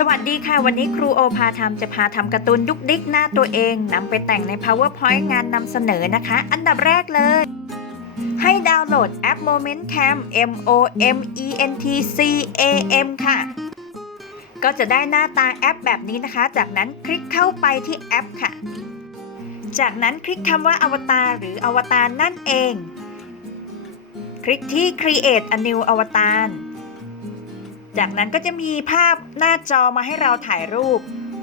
สวัสดีค่ะ วันนี้ครูโอพาทำจะพาทำการ์ตูนดุกดิกหน้าตัวเองนำไปแต่งใน PowerPoint งานนำเสนอนะคะ อันดับแรกเลย ให้ดาวน์โหลดแอป Moment Cam M O M E N T C A M ค่ะ ก็จะได้หน้าตาแอปแบบนี้นะคะ จากนั้นคลิกเข้าไปที่แอปค่ะ จากนั้นคลิกคำว่าอวตารหรืออวตารนั่นเอง คลิกที่ Create a new avatar จากนั้นก็จะมีภาพ หน้าจอมาให้เราถ่ายรูป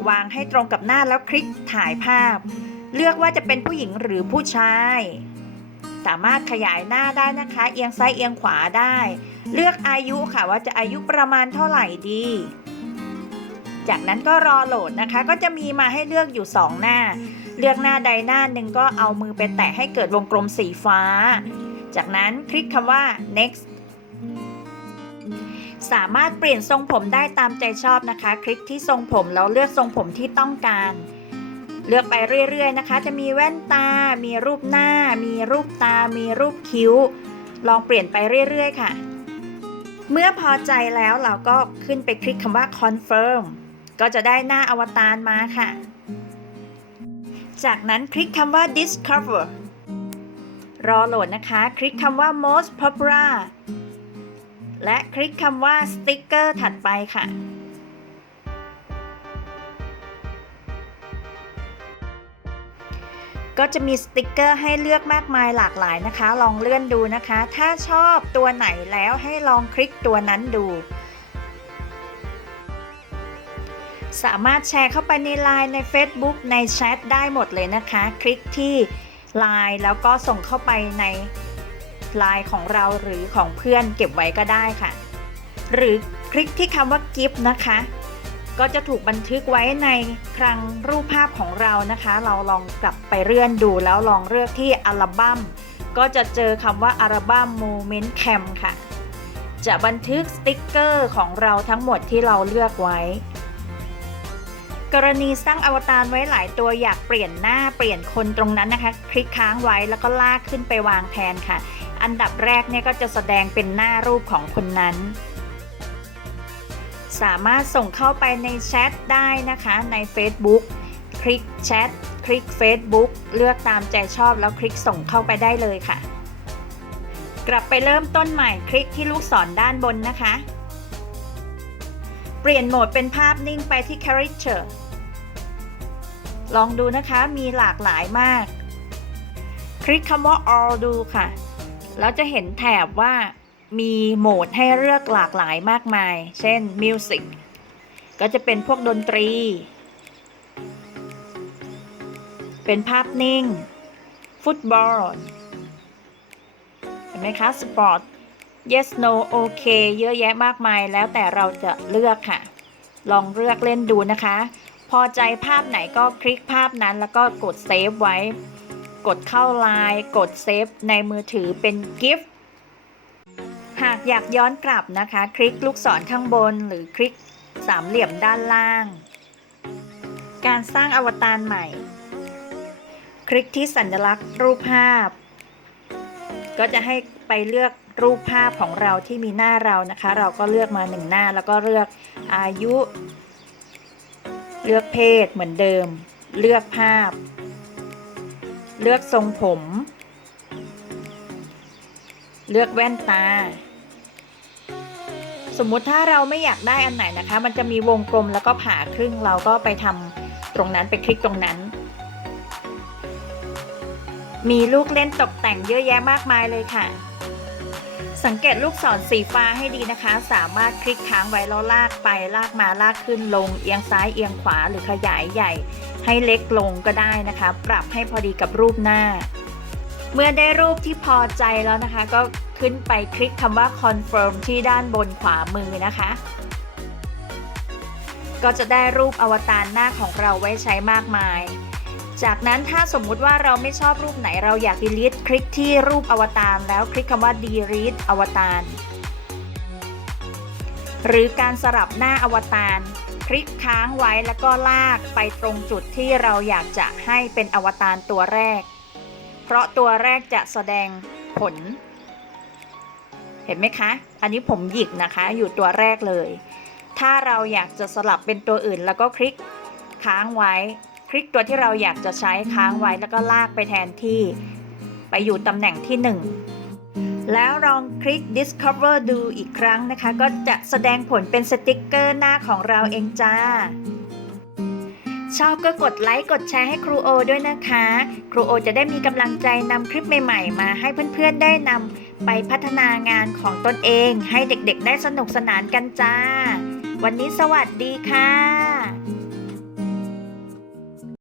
วางให้ตรงกับหน้าแล้วคลิกถ่ายภาพ เลือกว่าจะเป็นผู้หญิงหรือผู้ชาย สามารถขยายหน้าได้นะคะ เอียงซ้ายเอียงขวาได้ เลือกอายุค่ะว่าจะอายุประมาณเท่าไหร่ดี จากนั้นก็รอโหลดนะคะ ก็จะมีมาให้เลือกอยู่ 2 หน้า เลือกหน้าใดหน้าหนึ่งก็เอามือไปแตะให้เกิดวงกลมสีฟ้า จากนั้นคลิกคำว่า next สามารถเปลี่ยนทรงผมได้ตามใจชอบนะคะ คลิกที่ทรงผมแล้วเลือกทรงผมที่ต้องการ เลือกไปเรื่อยๆนะคะ จะมีแว่นตา มีรูปหน้า มีรูปตา มีรูปคิ้ว ลองเปลี่ยนไปเรื่อยๆค่ะ เมื่อพอใจแล้วเราก็ขึ้นไปคลิกคำว่า confirm ก็จะได้หน้าอวตารมาค่ะ จากนั้นคลิกคำว่า discover รอโหลดนะคะ คลิกคำว่า most popular และคลิกคำว่าสติ๊กเกอร์ถัดไปค่ะ ก็จะมีสติ๊กเกอร์ให้เลือกมากมายหลากหลายนะคะ ลองเลื่อนดูนะคะ ถ้าชอบตัวไหนแล้วให้ลองคลิกตัวนั้นดู สามารถแชร์เข้าไปใน Line ใน Facebook ในแชทได้หมดเลยนะคะ คลิกที่ Line แล้วก็ส่งเข้าไปใน ไลน์ของเราหรือของเพื่อนเก็บไว้ก็ได้ค่ะ หรือคลิกที่คำว่า gift นะคะ ก็จะถูกบันทึกไว้ในคลังรูปภาพของเรานะคะ เราลองกลับไปเลื่อนดูแล้วลองเลือกที่อัลบั้มก็จะเจอคำว่าอัลบั้ม Moment Cam ค่ะ จะบันทึกสติ๊กเกอร์ของเราทั้งหมดที่เราเลือกไว้ กรณีสร้างอวตารไว้หลายตัวอยากเปลี่ยนหน้าเปลี่ยนคนตรงนั้นนะคะ คลิกค้างไว้แล้วก็ลากขึ้นไปวางแทนค่ะ อันดับแรกเนี่ยก็จะแสดงเป็นหน้ารูปของคนนั้น สามารถส่งเข้าไปในแชทได้นะคะใน Facebook คลิกแชทคลิก Facebook เลือกตามใจชอบแล้วคลิกส่งเข้าไปได้เลยค่ะ กลับไปเริ่มต้นใหม่คลิกที่ลูกศรด้านบนนะคะ เปลี่ยนโหมดเป็นภาพนิ่งไปที่ Character ลองดูนะคะมีหลากหลายมาก คลิกคำว่า all ดูค่ะ แล้วจะเห็นแถบว่ามีโหมดให้เลือกหลากหลายมากมาย เช่น Music ก็จะเป็นพวกดนตรี เป็นภาพนิ่ง ฟุตบอล เห็นไหมคะ สปอร์ต yes no โอเคเยอะแยะมากมายแล้วแต่เราจะเลือกค่ะ ลองเลือกเล่นดูนะคะ พอใจภาพไหนก็คลิกภาพนั้นแล้วก็กดเซฟไว้ กดเข้าไลน์กดเซฟในมือถือเป็นกิฟต์หากอยากย้อนกลับนะคะ คลิกลูกศรข้างบน หรือคลิกสามเหลี่ยมด้านล่าง การสร้างอวตารใหม่ คลิกที่สัญลักษณ์รูปภาพ ก็จะให้ไปเลือกรูปภาพของเราที่มีหน้าเรานะคะ เราก็เลือกมาหนึ่งหน้า แล้วก็เลือกอายุ เลือกเพศเหมือนเดิม เลือกภาพ เลือกทรงผม เลือกแว่นตา สมมุติถ้าเราไม่อยากได้อันไหนนะคะ มันจะมีวงกลมแล้วก็ผ่าครึ่งเราก็ไปทำตรงนั้นไปคลิกตรงนั้น มีลูกเล่นตกแต่งเยอะแยะมากมายเลยค่ะ สังเกตลูกศรสีฟ้าให้ดีนะคะ สามารถคลิกค้างไว้แล้วลากไปลากมาลากขึ้นลง เอียงซ้ายเอียงขวาหรือขยายใหญ่ ให้เล็กลงก็ได้นะคะ ปรับให้พอดีกับรูปหน้า เมื่อได้รูปที่พอใจแล้วนะคะ ก็ขึ้นไปคลิกคำว่า confirm ที่ด้านบนขวามือนะคะ ก็จะได้รูปอวตารหน้าของเราไว้ใช้มากมาย จากนั้นถ้าสมมุติว่าเราไม่ชอบรูปไหนเราอยาก delete คลิกที่รูปอวตารแล้วคลิกคำว่า delete อวตารหรือการสลับหน้าอวตารคลิกค้างไว้แล้วก็ลากไปตรงจุดที่เราอยากจะให้เป็นอวตารตัวแรก เพราะตัวแรกจะแสดงผล เห็นไหมคะ อันนี้ผมหยิกนะคะอยู่ตัวแรกเลย ถ้าเราอยากจะสลับเป็นตัวอื่นแล้วก็คลิกค้างไว้ ลิกตัวที่เราอยากจะใช้ค้างไว้แล้วก็ลากไปแทนที่ ไปอยู่ตำแหน่งที่ 1 แล้วลองคลิก discover ดูอีกครั้งนะคะ ก็จะแสดงผลเป็นสติกเกอร์หน้าของเราเองจ้า ชอบก็กดไลค์กดแชร์ให้ครูโอด้วยนะคะ ครูโอจะได้มีกำลังใจนำคลิปใหม่ๆ มาให้เพื่อนๆได้นำไปพัฒนางานของตนเอง ให้เด็กๆ ได้สนุกสนานกันจ้า วันนี้สวัสดีค่ะ